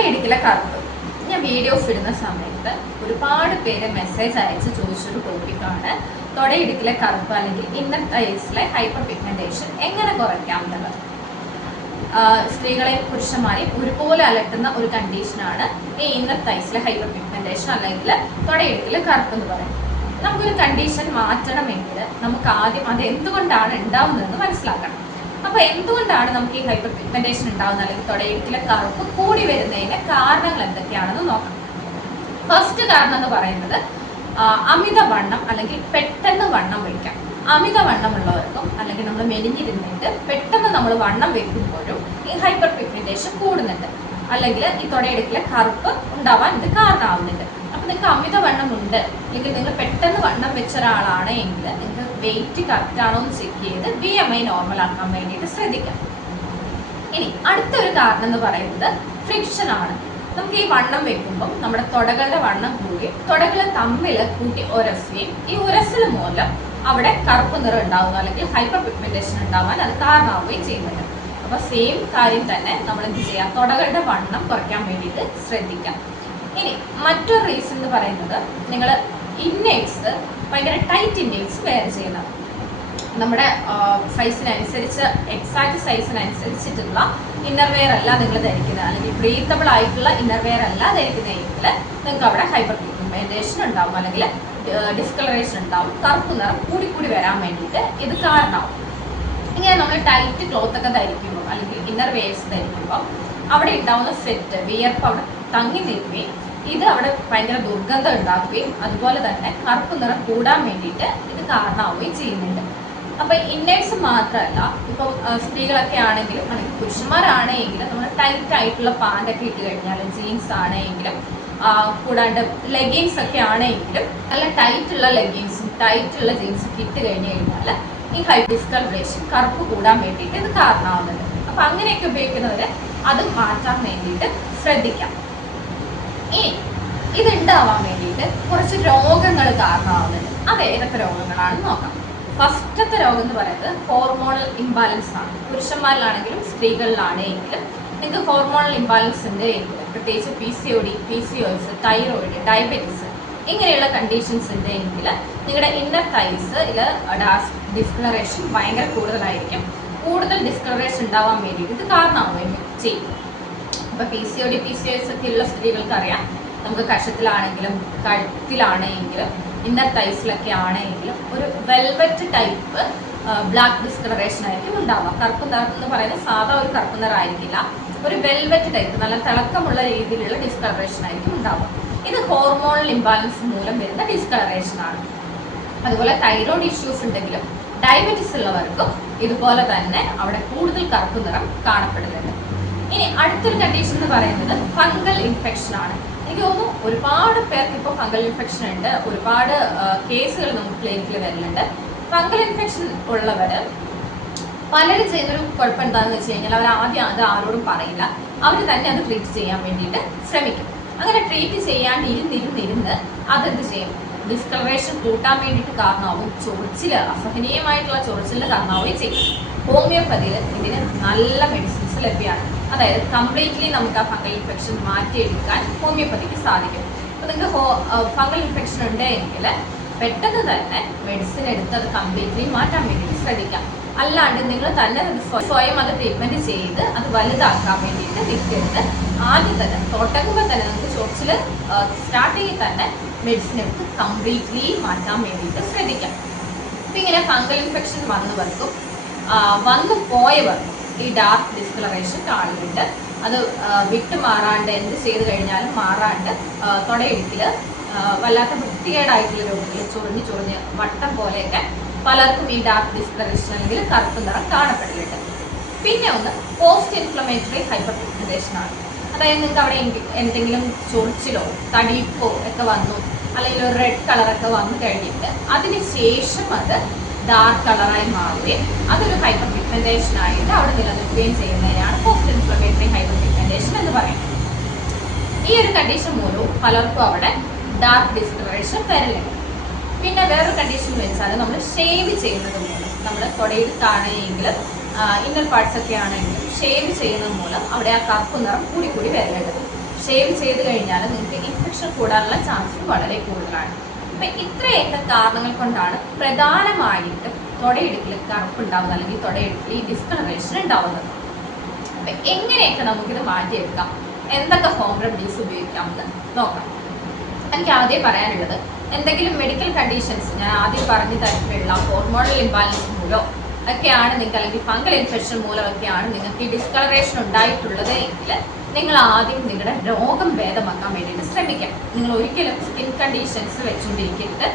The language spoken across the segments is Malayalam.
തൊടയിടിക്കലെ കറുപ്പ്. ഞാൻ വീഡിയോസ് ഇടുന്ന സമയത്ത് ഒരുപാട് പേര് മെസ്സേജ് അയച്ച് ചോദിച്ചൊരു ടോപ്പിക്കാണ് തൊടയിടിക്കലെ കറുപ്പ് അല്ലെങ്കിൽ ഇന്നർ തൈസിലെ ഹൈപ്പർ പിഗ്മെന്റേഷൻ എങ്ങനെ കുറയ്ക്കാം എന്നുള്ളത്. സ്ത്രീകളെയും പുരുഷന്മാരെയും ഒരുപോലെ അലട്ടുന്ന ഒരു കണ്ടീഷനാണ് ഈ ഇന്നർ തൈസിലെ ഹൈപ്പർ പിഗ്മെന്റേഷൻ അല്ലെങ്കിൽ തൊടയിടിക്കലെ കറുപ്പ് എന്ന് പറയുന്നത്. നമുക്കൊരു കണ്ടീഷൻ മാറ്റണമെങ്കിൽ നമുക്ക് ആദ്യം അത് എന്തുകൊണ്ടാണ് ഉണ്ടാവുന്നതെന്ന് മനസ്സിലാക്കണം. അപ്പോൾ എന്തുകൊണ്ടാണ് നമുക്ക് ഈ ഹൈപ്പർ പിഗ്മെന്റേഷൻ ഉണ്ടാവുന്നത് അല്ലെങ്കിൽ തൊടയിടിക്കലെ കറുപ്പ് കൂടി വരുന്നതിന് കാരണങ്ങൾ എന്തൊക്കെയാണെന്ന് നോക്കാം. ഫസ്റ്റ് കാരണം എന്ന് പറയുന്നത് അമിതവണ്ണം അല്ലെങ്കിൽ പെട്ടെന്ന് വണ്ണം വയ്ക്കാം. അമിതവണ്ണമുള്ളവർക്കും അല്ലെങ്കിൽ നമ്മൾ മെലിഞ്ഞിരുന്നിട്ട് പെട്ടെന്ന് നമ്മൾ വണ്ണം വെക്കുമ്പോഴും ഈ ഹൈപ്പർ പിഗ്മെന്റേഷൻ കൂടുന്നുണ്ട്, അല്ലെങ്കിൽ ഈ തൊടയിടിക്കലെ കറുപ്പ് ഉണ്ടാവാൻ ഇത് കാരണമാവുന്നുണ്ട്. അപ്പം നിങ്ങൾക്ക് അമിതവണ്ണം ഉണ്ട് അല്ലെങ്കിൽ നിങ്ങൾ പെട്ടെന്ന് വണ്ണം വെച്ച ഒരാളാണ് എങ്കിൽ നിങ്ങൾക്ക് വെയിറ്റ് കറക്റ്റ് ആണോ എന്ന് ചെക്ക് ചെയ്ത് BMI നോർമൽ ആക്കാൻ വേണ്ടിയിട്ട് ശ്രദ്ധിക്കാം. ഇനി അടുത്തൊരു കാരണം എന്ന് പറയുന്നത് ഫ്രിക്ഷൻ ആണ്. നമുക്ക് ഈ വണ്ണം വെക്കുമ്പോൾ നമ്മുടെ തുടകളുടെ വണ്ണം കൂടി തുടകൾ തമ്മിൽ കൂട്ടി ഉരസുകയും ഈ ഉരസൽ മൂലം അവിടെ കറുപ്പ് നിറം ഉണ്ടാവുന്നു അല്ലെങ്കിൽ ഹൈപ്പർ പിഗ്മെന്റേഷൻ ഉണ്ടാവാൻ അത് കാരണമാവുകയും ചെയ്യുന്നുണ്ട്. അപ്പോൾ സെയിം കാര്യം തന്നെ നമ്മൾ എന്ത് ചെയ്യാം, തുടകളുടെ വണ്ണം കുറയ്ക്കാൻ വേണ്ടിയിട്ട് ശ്രദ്ധിക്കാം. ഇനി മറ്റൊരു റീസൺ എന്ന് പറയുന്നത് നിങ്ങൾ ഇന്നേഴ്സ് ഭയങ്കര ടൈറ്റ് ഇന്നേഴ്സ് വെയർ ചെയ്യുന്നത്. നമ്മുടെ സൈസിനനുസരിച്ച് എക്സാക്ട് സൈസിനനുസരിച്ചിട്ടുള്ള ഇന്നർ വെയർ അല്ല നിങ്ങൾ ധരിക്കുന്നത്, അല്ലെങ്കിൽ ബ്രീത്തബിൾ ആയിട്ടുള്ള ഇന്നർ വെയർ അല്ല ധരിക്കുന്നതെങ്കിൽ നിങ്ങൾക്ക് അവിടെ ഹൈപ്പർ പിഗ്മെന്റേഷൻ ഉണ്ടാവും അല്ലെങ്കിൽ ഡിസ്കളറേഷൻ ഉണ്ടാവും, കറുപ്പ് നിറം കൂടി വരാൻ വേണ്ടിയിട്ട് ഇത് കാരണമാവും. ഇങ്ങനെ നമ്മൾ ടൈറ്റ് ക്ലോത്ത് ഒക്കെ ധരിക്കുമ്പോൾ അല്ലെങ്കിൽ ഇന്നർ വെയർസ് ധരിക്കുമ്പോൾ അവിടെ ഉണ്ടാവുന്ന സ്വെറ്റ് വിയർപ്പ് അവിടെ തങ്ങി നിൽക്കുകയും ഇത് അവിടെ ഭയങ്കര ദുർഗന്ധം ഉണ്ടാക്കുകയും അതുപോലെ തന്നെ കറുപ്പ് നിറം കൂടാൻ വേണ്ടിയിട്ട് ഇത് കാരണമാവുകയും ചെയ്യുന്നുണ്ട്. അപ്പം ഇന്നേഴ്സ് മാത്രമല്ല, ഇപ്പം സ്ത്രീകളൊക്കെ ആണെങ്കിലും അല്ലെങ്കിൽ പുരുഷന്മാരാണെങ്കിലും നമ്മൾ ടൈറ്റ് ആയിട്ടുള്ള പാൻറ്റൊക്കെ ഇട്ട് കഴിഞ്ഞാലും ജീൻസ് ആണെങ്കിലും കൂടാണ്ട് ലെഗിൻസ് ഒക്കെ ആണെങ്കിലും നല്ല ടൈറ്റുള്ള ലെഗിൻസും ടൈറ്റുള്ള ജീൻസൊക്കെ ഇട്ട് കഴിഞ്ഞ് കഴിഞ്ഞാൽ ഈ ഡിസ്കളറേഷൻ കറുപ്പ് കൂടാൻ വേണ്ടിയിട്ട് ഇത് കാരണമാവുന്നുണ്ട്. അപ്പം അങ്ങനെയൊക്കെ ഉപയോഗിക്കുന്നവർ അത് മാറ്റാൻ വേണ്ടിയിട്ട് ശ്രദ്ധിക്കാം. ഇനി ഇതുണ്ടാവാൻ വേണ്ടിയിട്ട് കുറച്ച് രോഗങ്ങൾ കാരണമാവുന്നുണ്ട്. അത് ഏതൊക്കെ രോഗങ്ങളാണെന്ന് നോക്കാം. ഫസ്റ്റത്തെ രോഗം എന്ന് പറയുന്നത് ഹോർമോണൽ ഇംബാലൻസ് ആണ്. പുരുഷന്മാരിലാണെങ്കിലും സ്ത്രീകളിലാണെങ്കിലും നിങ്ങൾക്ക് ഹോർമോണൽ ഇംബാലൻസ് ഉണ്ട് എങ്കിൽ, പ്രത്യേകിച്ച് PCOD, PCOS, തൈറോയിഡ്, ഡയബറ്റിസ് ഇങ്ങനെയുള്ള കണ്ടീഷൻസ് ഉണ്ട് എങ്കിൽ നിങ്ങളുടെ ഇന്നർ തൈസിൽ ഡിസ്കളറേഷൻ ഭയങ്കര കൂടുതലായിരിക്കും. കൂടുതൽ ഡിസ്കളറേഷൻ ഉണ്ടാവാൻ വേണ്ടിയിട്ട് ഇത് കാരണമാവുകയും ചെയ്യും. അപ്പോൾ PCOD, PCOS ഒക്കെ ഉള്ള സ്ത്രീകൾക്ക് അറിയാം, നമുക്ക് കഷത്തിലാണെങ്കിലും കഴുത്തിലാണെങ്കിലും ഇന്നർ തൈസിലൊക്കെ ആണെങ്കിലും ഒരു വെൽവെറ്റ് ടൈപ്പ് ബ്ലാക്ക് ഡിസ്കളറേഷൻ ആയിരിക്കും ഉണ്ടാവുക. കറുപ്പ് നിറം എന്ന് പറയുന്നത് സാധാ ഒരു കറുപ്പ് നിറം ആയിരിക്കില്ല, ഒരു വെൽവെറ്റ് ടൈപ്പ് നല്ല തിളക്കമുള്ള രീതിയിലുള്ള ഡിസ്കളറേഷൻ ആയിരിക്കും ഉണ്ടാവുക. ഇത് ഹോർമോണൽ ഇംബാലൻസ് മൂലം വരുന്ന ഡിസ്കളറേഷൻ ആണ്. അതുപോലെ തൈറോയ്ഡ് ഇഷ്യൂസ് ഉണ്ടെങ്കിലും ഡയബറ്റിസ് ഉള്ളവർക്കും ഇതുപോലെ തന്നെ അവിടെ കൂടുതൽ കറുപ്പ് നിറം കാണപ്പെടുന്നുണ്ട്. ഇനി അടുത്തൊരു കണ്ടീഷൻ എന്ന് പറയുന്നത് ഫംഗൽ ഇൻഫെക്ഷൻ ആണ്. എനിക്ക് തോന്നുന്നു ഒരുപാട് പേർക്ക് ഇപ്പോൾ ഫംഗൽ ഇൻഫെക്ഷൻ ഉണ്ട്, ഒരുപാട് കേസുകൾ നമുക്ക് ക്ലിനിക്കിൽ വരുന്നുണ്ട്. ഫംഗൽ ഇൻഫെക്ഷൻ ഉള്ളവർ പലരും ചെയ്യുന്നൊരു കുഴപ്പം എന്താണെന്ന് വെച്ച് കഴിഞ്ഞാൽ അവർ ആദ്യം അത് ആരോടും പറയില്ല, അവർ തന്നെ അത് ട്രീറ്റ് ചെയ്യാൻ വേണ്ടിയിട്ട് ശ്രമിക്കും. അങ്ങനെ ട്രീറ്റ് ചെയ്യാണ്ട് ഇരുന്ന് അതെന്ത് ചെയ്യും, ഡിസ്കളറേഷൻ കൂട്ടാൻ വേണ്ടിയിട്ട് കാരണമാവും, ചൊറിച്ചിൽ അസഹനീയമായിട്ടുള്ള ചൊറിച്ചിലിന് കാരണമാവുകയും ചെയ്യും. ഹോമിയോപ്പതിയിൽ ഇതിന് നല്ല മെഡിസിൻസ് ലഭ്യമാണ്. അതായത് കംപ്ലീറ്റ്ലി നമുക്ക് ആ ഫംഗൽ ഇൻഫെക്ഷൻ മാറ്റിയെടുക്കാൻ ഹോമിയോപ്പതിക്ക് സാധിക്കും. അപ്പോൾ നിങ്ങൾക്ക് ഫംഗൽ ഇൻഫെക്ഷൻ ഉണ്ട് എങ്കിൽ പെട്ടെന്ന് തന്നെ മെഡിസിൻ എടുത്ത് അത് കംപ്ലീറ്റ്ലി മാറ്റാൻ വേണ്ടിയിട്ട് ശ്രദ്ധിക്കാം. അല്ലാണ്ട് നിങ്ങൾ തന്നെ സ്വയം അത് ട്രീറ്റ്മെൻറ്റ് ചെയ്ത് അത് വലുതാക്കാൻ വേണ്ടിയിട്ട് നിൽക്കരുത്. ആദ്യം തന്നെ തുടങ്ങുമ്പോൾ തന്നെ നമുക്ക് ചൊറിച്ചിൽ സ്റ്റാർട്ടിങ്ങിൽ തന്നെ മെഡിസിൻ എടുത്ത് കംപ്ലീറ്റ്ലി മാറ്റാൻ വേണ്ടിയിട്ട് ശ്രദ്ധിക്കാം. അപ്പം ഇങ്ങനെ ഫംഗൽ ഇൻഫെക്ഷൻ വന്നവർക്കും വന്നു പോയവർക്കും ഈ ഡാർക്ക് ഡിസ്കളറേഷൻ കാണുന്നുണ്ട്. അത് വിട്ടുമാറാണ്ട് എന്ത് ചെയ്ത് കഴിഞ്ഞാലും മാറാണ്ട് തൊടയിടുക്കിൽ വല്ലാത്ത വൃത്തികേടായിട്ടുള്ള രോഗികൾ ചൊറിഞ്ഞ് വട്ടം പോലെയൊക്കെ പലർക്കും ഈ ഡാർക്ക് ഡിസ്കളറേഷൻ അല്ലെങ്കിൽ കറുപ്പ് നിറം കാണപ്പെടുന്നുണ്ട്. പിന്നെ ഒന്ന് പോസ്റ്റ് ഇൻഫ്ലമേറ്ററി ഹൈപ്പർ പിഗ്മെന്റേഷൻ ആണ്. അതായത് നിങ്ങൾക്ക് അവിടെ എന്തെങ്കിലും ചൊറിച്ചിലോ തടിപ്പോ ഒക്കെ വന്നു, അല്ലെങ്കിൽ ഒരു റെഡ് കളറൊക്കെ വന്നു കഴിഞ്ഞിട്ട് അതിന് ശേഷം അത് ഡാർക്ക് കളറായി മാറുകയും അതൊരു ഹൈപ്പർ പിഗ്മെന്റേഷൻ ആയിട്ട് അവിടെ നിലനിൽക്കുകയും ചെയ്യുന്നതിനാണ് പോസ്റ്റ് ഇൻഫ്ലമേറ്ററി ഹൈപ്പർ പിഗ്മെന്റേഷൻ എന്ന് പറയുന്നത്. ഈ ഒരു കണ്ടീഷൻ മൂലവും പലർക്കും അവിടെ ഡാർക്ക് ഡിസ്കളറേഷൻ വരലുണ്ട്. പിന്നെ വേറൊരു കണ്ടീഷൻ വെച്ചാൽ നമ്മൾ ഷേവ് ചെയ്യുന്നത് മൂലം, നമ്മൾ തൊടയിടുത്താണെങ്കിലും ഇന്നർ പാർട്സ് ഒക്കെ ആണെങ്കിലും ഷേവ് ചെയ്യുന്നത് മൂലം അവിടെ ആ കറുപ്പ് നിറം കൂടി വരലുണ്ട്. ഷേവ് ചെയ്ത് കഴിഞ്ഞാൽ നിങ്ങൾക്ക് ഇൻഫെക്ഷൻ കൂടാനുള്ള ചാൻസ് വളരെ കൂടുതലാണ്. അപ്പം ഇത്രയൊക്കെ കാരണങ്ങൾ കൊണ്ടാണ് പ്രധാനമായിട്ടും തുടയിടുക്കിൽ കറുപ്പുണ്ടാവുന്നത് അല്ലെങ്കിൽ തുടയിടുക്കിൽ ഈ ഡിസ്കളറേഷൻ ഉണ്ടാവുന്നത്. അപ്പം എങ്ങനെയൊക്കെ നമുക്കിത് മാറ്റിയെടുക്കാം, എന്തൊക്കെ ഹോം റെമഡീസ് ഉപയോഗിക്കാമെന്ന് നോക്കാം. എനിക്ക് ആദ്യം പറയാനുള്ളത്, എന്തെങ്കിലും മെഡിക്കൽ കണ്ടീഷൻസ് ഞാൻ ആദ്യം പറഞ്ഞു തരത്തിലുള്ള ഹോർമോണൽ ഇംബാലൻസ് മൂലം ഒക്കെയാണ് നിങ്ങൾക്ക്, അല്ലെങ്കിൽ ഫംഗൽ ഇൻഫെക്ഷൻ മൂലമൊക്കെയാണ് നിങ്ങൾക്ക് ഈ ഡിസ്കളറേഷൻ ഉണ്ടായിട്ടുള്ളത് എങ്കിൽ നിങ്ങൾ ആദ്യം നിങ്ങളുടെ രോഗം ഭേദമാക്കാൻ വേണ്ടിയിട്ട് ശ്രമിക്കാം. നിങ്ങൾ ഒരിക്കലും സ്കിൻ കണ്ടീഷൻസ് വെച്ചുകൊണ്ടിരിക്കരുത്.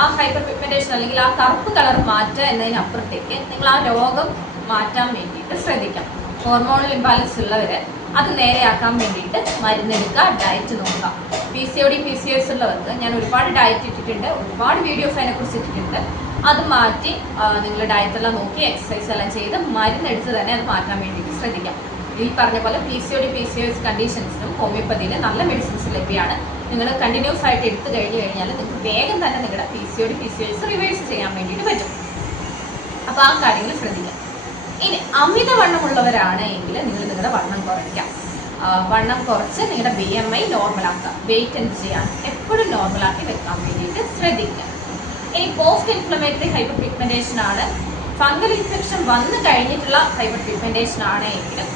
ആ ഹൈപ്പർ പിഗ്മെന്റേഷൻ അല്ലെങ്കിൽ ആ കറുപ്പ് കളർ മാറ്റുക എന്നതിനപ്പുറത്തേക്ക് നിങ്ങൾ ആ രോഗം മാറ്റാൻ വേണ്ടിയിട്ട് ശ്രദ്ധിക്കാം. ഹോർമോണൽ ഇംബാലൻസ് ഉള്ളവർ അത് നേരെയാക്കാൻ വേണ്ടിയിട്ട് മരുന്നെടുക്കുക, ഡയറ്റ് നോക്കുക. PCOD PCOS ഉള്ളവർക്ക് ഞാൻ ഒരുപാട് ഡയറ്റ് ഇട്ടിട്ടുണ്ട്, ഒരുപാട് വീഡിയോസ് അതിനെക്കുറിച്ച് ഇട്ടിട്ടുണ്ട്. അത് മാറ്റി നിങ്ങൾ ഡയറ്റെല്ലാം നോക്കി എക്സസൈസ് എല്ലാം ചെയ്ത് മരുന്നെടുത്ത് തന്നെ അത് മാറ്റാൻ വേണ്ടിയിട്ട് ശ്രദ്ധിക്കാം. ഈ പറഞ്ഞ പോലെ PCOD PCOS കണ്ടീഷൻസിനും ഹോമിയോപ്പതിയിൽ നല്ല മെഡിസിൻസ് ലഭ്യമാണ്. നിങ്ങൾ കണ്ടിന്യൂസ് ആയിട്ട് എടുത്തു കഴിഞ്ഞാൽ നിങ്ങൾക്ക് വേഗം തന്നെ നിങ്ങളുടെ PCOD PCOS റിവേഴ്സ് ചെയ്യാൻ വേണ്ടിയിട്ട് പറ്റും. അപ്പോൾ ആ കാര്യങ്ങൾ ശ്രദ്ധിക്കാം. ഇനി അമിതവണ്ണമുള്ളവരാണ് എങ്കിൽ നിങ്ങൾ നിങ്ങളുടെ വണ്ണം കുറയ്ക്കാം. വണ്ണം കുറച്ച് നിങ്ങളുടെ BMI നോർമലാക്കുക. വെയിറ്റ് എന്ത് ചെയ്യാൻ എപ്പോഴും നോർമലാക്കി വെക്കാൻ വേണ്ടിയിട്ട് ശ്രദ്ധിക്കുക. ഇനി പോസ്റ്റ് ഇൻഫ്ലമേറ്ററി ഹൈപ്പർ പിഗ്മെന്റേഷൻ ആണ്, ഫംഗൽ ഇൻഫെക്ഷൻ വന്നു കഴിഞ്ഞിട്ടുള്ള ഹൈപ്പർ പിഗ്മെന്റേഷൻ ആണ് എങ്കിലും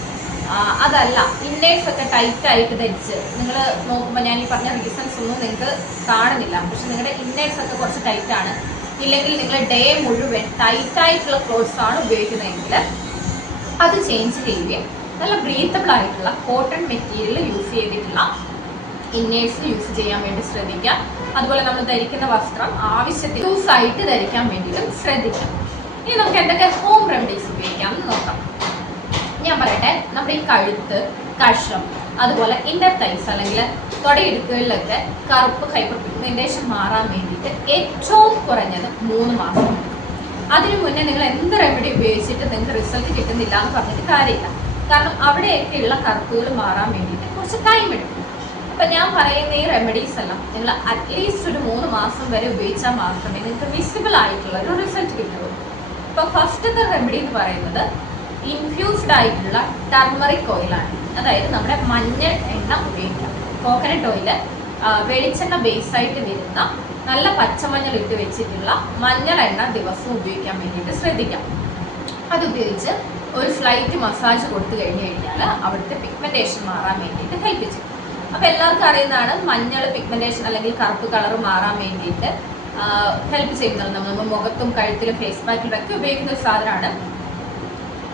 അതല്ല, ഇന്നേഴ്സ് ഒക്കെ ടൈറ്റായിട്ട് ധരിച്ച് നിങ്ങൾ നോക്കുമ്പോൾ ഞാൻ ഈ പറഞ്ഞ റീസൺസ് ഒന്നും നിങ്ങൾക്ക് കാണുന്നില്ല. പക്ഷെ നിങ്ങളുടെ ഇന്നേഴ്സ് ഒക്കെ കുറച്ച് ടൈറ്റാണ്, ഇല്ലെങ്കിൽ നിങ്ങൾ ഡേ മുഴുവൻ ടൈറ്റായിട്ടുള്ള ക്ലോത്ത്സ് ആണ് ഉപയോഗിക്കുന്നതെങ്കിൽ അത് ചേഞ്ച് ചെയ്യുകയും നല്ല ബ്രീത്തബിൾ ആയിട്ടുള്ള കോട്ടൺ മെറ്റീരിയൽ യൂസ് ചെയ്തിട്ടുള്ള ഇന്നേഴ്സ് യൂസ് ചെയ്യാൻ വേണ്ടി ശ്രദ്ധിക്കുക. അതുപോലെ നമ്മൾ ധരിക്കുന്ന വസ്ത്രം ആവശ്യത്തിന് ലൂസായിട്ട് ധരിക്കാൻ വേണ്ടിയിട്ടും ശ്രദ്ധിക്കാം. ഇനി നമുക്ക് എന്തൊക്കെ ഹോം റെമഡീസ് ഉപയോഗിക്കാമെന്ന് നോക്കാം. ഞാൻ പറയട്ടെ, നമ്മുടെ ഈ കഴുത്ത്, കഷം, അതുപോലെ ഇന്നർ തൈസ് അല്ലെങ്കിൽ തുടയിടുക്കുകളിലൊക്കെ കറുപ്പ് ഹൈപ്പർ പിഗ്മെന്റേഷൻ മാറാൻ വേണ്ടിയിട്ട് ഏറ്റവും കുറഞ്ഞത് 3 മാസം. അതിനു മുന്നേ നിങ്ങൾ എന്ത് റെമഡി ഉപയോഗിച്ചിട്ട് നിങ്ങൾക്ക് റിസൾട്ട് കിട്ടുന്നില്ല എന്ന് പറഞ്ഞിട്ട് കാര്യമില്ല. കാരണം അവിടെയൊക്കെയുള്ള കറുപ്പുകൾ മാറാൻ വേണ്ടിയിട്ട് കുറച്ച് ടൈം എടുക്കും. അപ്പം ഞാൻ പറയുന്ന ഈ റെമഡീസ് എല്ലാം നിങ്ങൾ അറ്റ്ലീസ്റ്റ് ഒരു 3 മാസം വരെ ഉപയോഗിച്ചാൽ മാത്രമേ നിങ്ങൾക്ക് വിസിബിൾ ആയിട്ടുള്ള ഒരു റിസൾട്ട് കിട്ടുള്ളൂ. ഇപ്പോൾ ഫസ്റ്റത്തെ റെമഡി എന്ന് പറയുന്നത് ഇൻഫ്യൂസ്ഡ് ആയിട്ടുള്ള ടർമറിക് ഓയിലാണ്. അതായത് നമ്മുടെ മഞ്ഞൾ എണ്ണ ഉപയോഗിക്കാം. കോക്കനട്ട് ഓയിൽ വെളിച്ചെണ്ണ ബേസായിട്ട് വരുന്ന നല്ല പച്ചമഞ്ഞൾ ഇട്ട് വെച്ചിട്ടുള്ള മഞ്ഞൾ എണ്ണ ദിവസവും ഉപയോഗിക്കാൻ വേണ്ടിയിട്ട് ശ്രദ്ധിക്കാം. അതുപയോഗിച്ച് ഒരു സ്ലൈറ്റ് മസാജ് കൊടുത്തു കഴിഞ്ഞാൽ അവിടുത്തെ പിഗ്മെന്റേഷൻ മാറാൻ വേണ്ടിയിട്ട് ഹെൽപ്പ് ചെയ്യും. അപ്പോൾ എല്ലാവർക്കും അറിയുന്നതാണ് മഞ്ഞൾ പിഗ്മെന്റേഷൻ അല്ലെങ്കിൽ കറുപ്പ് കളർ മാറാൻ വേണ്ടിയിട്ട് ഹെൽപ്പ് ചെയ്യുന്നത്. നമ്മൾ മുഖത്തും കഴുത്തിലും ഫേസ് പാക്കിലൊക്കെ ഉപയോഗിക്കുന്ന ഒരു സാധനമാണ്.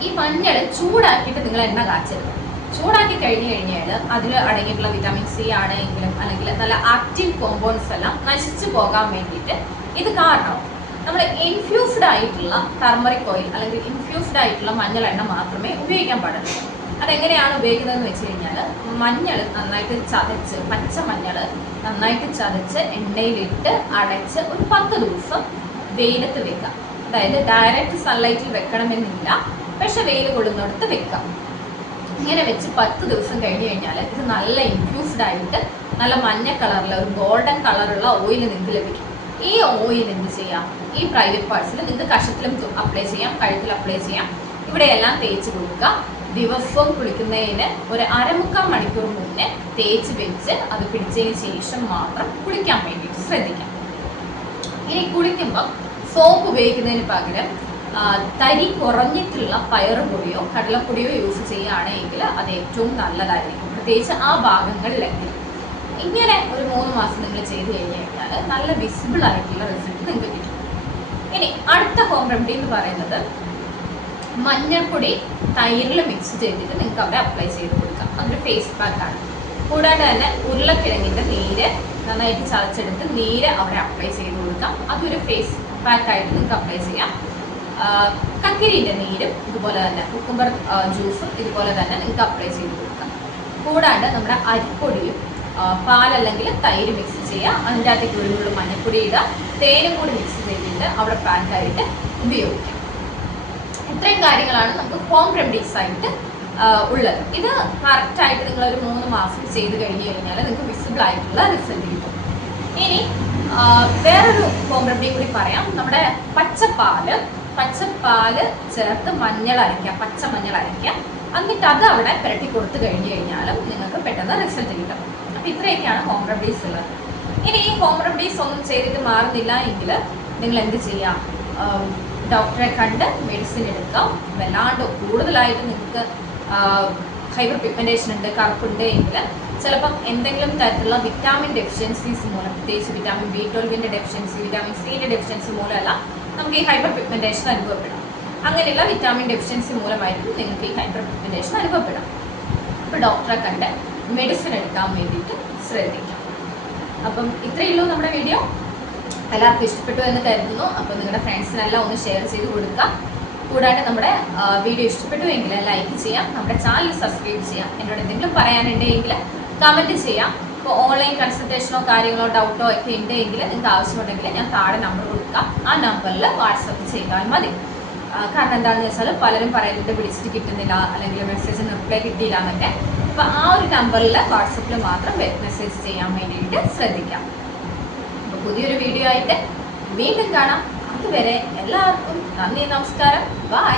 ഈ മഞ്ഞൾ ചൂടാക്കിയിട്ട് നിങ്ങൾ എണ്ണ കാച്ചരുത്. ചൂടാക്കി കഴിഞ്ഞാൽ അതിൽ അടങ്ങിയിട്ടുള്ള വിറ്റാമിൻ C ആണെങ്കിലും അല്ലെങ്കിൽ നല്ല ആക്റ്റീവ് കോമ്പൗണ്ട്സ് എല്ലാം നശിച്ചു പോകാൻ വേണ്ടിയിട്ട് ഇത് കാരണം നമ്മൾ ഇൻഫ്യൂസ്ഡ് ആയിട്ടുള്ള ടർമറിക് ഓയിൽ അല്ലെങ്കിൽ ഇൻഫ്യൂസ്ഡ് ആയിട്ടുള്ള മഞ്ഞൾ എണ്ണ മാത്രമേ ഉപയോഗിക്കാൻ പാടുള്ളൂ. അതെങ്ങനെയാണ് ഉപയോഗിക്കുന്നതെന്ന് വെച്ച് കഴിഞ്ഞാൽ മഞ്ഞൾ നന്നായിട്ട് ചതച്ച്, പച്ചമഞ്ഞൾ നന്നായിട്ട് ചതച്ച് എണ്ണയിലിട്ട് അടച്ച് ഒരു 10 ദിവസം വെയിലത്ത് വെക്കാം. അതായത് ഡയറക്റ്റ് സൺലൈറ്റിൽ വെക്കണമെന്നില്ല, പക്ഷെ വെയിൽ കൊള്ളുന്നിടത്ത് വെക്കാം. ഇങ്ങനെ വെച്ച് 10 ദിവസം കഴിഞ്ഞ് കഴിഞ്ഞാൽ ഇത് നല്ല ഇൻഫ്യൂസ്ഡ് ആയിട്ട് നല്ല മഞ്ഞ കളറിൽ ഒരു ഗോൾഡൻ കളറുള്ള ഓയിൽ നിങ്ങൾക്ക് ലഭിക്കും. ഈ ഓയിൽ എന്ത് ചെയ്യാം, ഈ പ്രൈവറ്റ് പാർട്സിൽ നിങ്ങൾക്ക് കഷത്തിലും അപ്ലൈ ചെയ്യാം, കഴുത്തിൽ അപ്ലൈ ചെയ്യാം. ഇവിടെയെല്ലാം തേച്ച് കൊടുക്കുക. ദിവസവും കുളിക്കുന്നതിന് ഒരു 1/4 മണിക്കൂർ മുന്നേ തേച്ച് വെച്ച് അത് പിടിച്ചതിന് ശേഷം മാത്രം കുളിക്കാൻ വേണ്ടിയിട്ട് ശ്രദ്ധിക്കാം. ഇനി കുളിക്കുമ്പോൾ സോപ്പ് ഉപയോഗിക്കുന്നതിന് പകരം തരി കുറഞ്ഞിട്ടുള്ള പയറുപൊടിയോ കടലപ്പൊടിയോ യൂസ് ചെയ്യുകയാണെങ്കിൽ അത് ഏറ്റവും നല്ലതായിരിക്കും, പ്രത്യേകിച്ച് ആ ഭാഗങ്ങളിലൊക്കെ. ഇങ്ങനെ ഒരു 3 മാസം നിങ്ങൾ ചെയ്ത് കഴിഞ്ഞാൽ നല്ല വിസിബിൾ ആയിട്ടുള്ള റിസൾട്ട് നിങ്ങൾക്ക് കിട്ടും. ഇനി അടുത്ത ഹോം റെമഡി എന്ന് പറയുന്നത് മഞ്ഞൾപ്പൊടി തൈരിൽ മിക്സ് ചെയ്തിട്ട് നിങ്ങൾക്ക് അവിടെ അപ്ലൈ ചെയ്ത് കൊടുക്കാം. അതൊരു ഫേസ് പാക്കാണ്. കൂടാതെ തന്നെ ഉരുളക്കിഴങ്ങിൻ്റെ നീര് നന്നായിട്ട് ചതച്ചെടുത്ത് നീര് അവിടെ അപ്ലൈ ചെയ്ത് കൊടുക്കാം. അതൊരു ഫേസ് പാക്കായിട്ട് നിങ്ങൾക്ക് അപ്ലൈ ചെയ്യാം. കക്കിരിൻ്റെ നീരും ഇതുപോലെ തന്നെ, കുക്കുംബർ ജ്യൂസും ഇതുപോലെ തന്നെ നിങ്ങൾക്ക് അപ്ലൈ ചെയ്ത് കൊടുക്കാം. കൂടാണ്ട് നമ്മുടെ അരിപ്പൊടിയും പാലല്ലെങ്കിൽ തൈര് മിക്സ് ചെയ്യുക. അതിൻ്റെ അകത്തേക്ക് ഒരു മഞ്ഞൾപ്പൊടി ഇടുക, തേനും കൂടി മിക്സ് ചെയ്തിട്ട് അവിടെ പാക്കായിട്ട് ഉപയോഗിക്കാം. ഇത്രയും കാര്യങ്ങളാണ് നമുക്ക് ഹോം റെമഡീസ് ആയിട്ട് ഉള്ളത്. ഇത് കറക്റ്റായിട്ട് നിങ്ങളൊരു 3 മാസം ചെയ്ത് കഴിഞ്ഞ് കഴിഞ്ഞാൽ നിങ്ങൾക്ക് വിസിബിൾ ആയിട്ടുള്ള റിസൾട്ട് കിട്ടും. ഇനി വേറൊരു ഹോം റെമഡി കൂടി പറയാം. നമ്മുടെ പച്ചപ്പാല് ചേർത്ത് മഞ്ഞൾ അരയ്ക്കാം, പച്ചമഞ്ഞൾ അരയ്ക്കാം. എന്നിട്ട് അത് അവിടെ പുരട്ടി കൊടുത്തു കഴിഞ്ഞു കഴിഞ്ഞാലും നിങ്ങൾക്ക് പെട്ടെന്ന് റിസൾട്ട് കിട്ടും. അപ്പം ഇത്രയൊക്കെയാണ് ഹോം റെമഡീസ് ഉള്ളത്. ഇനി ഈ ഹോം റെമഡീസ് ഒന്നും ചെയ്തിട്ട് മാറുന്നില്ല എങ്കിൽ നിങ്ങൾ എന്ത് ചെയ്യാം? ഡോക്ടറെ കണ്ട് മെഡിസിൻ എടുക്കാം. വല്ലാണ്ട് കൂടുതലായിട്ട് നിങ്ങൾക്ക് ഹൈപ്പർ പിഗ്മെന്റേഷൻ ഉണ്ട്, കറുപ്പുണ്ട് എങ്കിൽ ചിലപ്പം എന്തെങ്കിലും തരത്തിലുള്ള വിറ്റാമിൻ ഡെഫിഷ്യൻസീസ് മൂലം, പ്രത്യേകിച്ച് vitamin B12 deficiency, vitamin C deficiency മൂലമല്ല നമുക്ക് ഈ ഹൈപ്പർ പിഗ്മെന്റേഷൻ അനുഭവപ്പെടാം. അങ്ങനെയുള്ള വിറ്റാമിൻ ഡെഫിഷ്യൻസി മൂലമായിരിക്കും നിങ്ങൾക്ക് ഈ ഹൈപ്പർ പിഗ്മെന്റേഷൻ അനുഭവപ്പെടാം. അപ്പോൾ ഡോക്ടറെ കണ്ട് മെഡിസിൻ എടുക്കാൻ വേണ്ടിയിട്ട് ശ്രദ്ധിക്കാം. അപ്പം ഇത്രയേ ഉള്ളൂ നമ്മുടെ വീഡിയോ. എല്ലാവർക്കും ഇഷ്ടപ്പെട്ടു എന്ന് കരുതുന്നു. അപ്പോൾ നിങ്ങളുടെ ഫ്രണ്ട്സിനെല്ലാം ഒന്ന് ഷെയർ ചെയ്ത് കൊടുക്കുക. കൂടാതെ നമ്മുടെ വീഡിയോ ഇഷ്ടപ്പെട്ടു എങ്കിൽ ലൈക്ക് ചെയ്യാം, നമ്മുടെ ചാനൽ സബ്സ്ക്രൈബ് ചെയ്യാം. എന്നോട് എന്തെങ്കിലും പറയാനുണ്ടെങ്കിൽ കമൻറ്റ് ചെയ്യാം. ഇപ്പോൾ ഓൺലൈൻ കൺസൾട്ടേഷനോ കാര്യങ്ങളോ ഡൗട്ടോ ഒക്കെ ഉണ്ടെങ്കിൽ നിങ്ങൾക്ക് ആവശ്യമുണ്ടെങ്കിൽ ഞാൻ താഴെ നമ്പർ കൊടുക്കാം. ആ നമ്പറിൽ വാട്സപ്പ് ചെയ്താൽ മതി. കാരണം എന്താണെന്ന് വെച്ചാൽ പലരും പറയുന്നുണ്ട് വിളിച്ചിട്ട് കിട്ടുന്നില്ല, അല്ലെങ്കിൽ മെസ്സേജിന് റിപ്ലൈ കിട്ടിയില്ല എന്നൊക്കെ. അപ്പോൾ ആ ഒരു നമ്പറിൽ വാട്സപ്പിൽ മാത്രം മെസ്സേജ് ചെയ്യാൻ വേണ്ടിയിട്ട് ശ്രദ്ധിക്കാം. അപ്പോൾ പുതിയൊരു വീഡിയോ ആയിട്ട് വീണ്ടും കാണാം. അതുവരെ എല്ലാവർക്കും നന്ദി, നമസ്കാരം, ബൈ.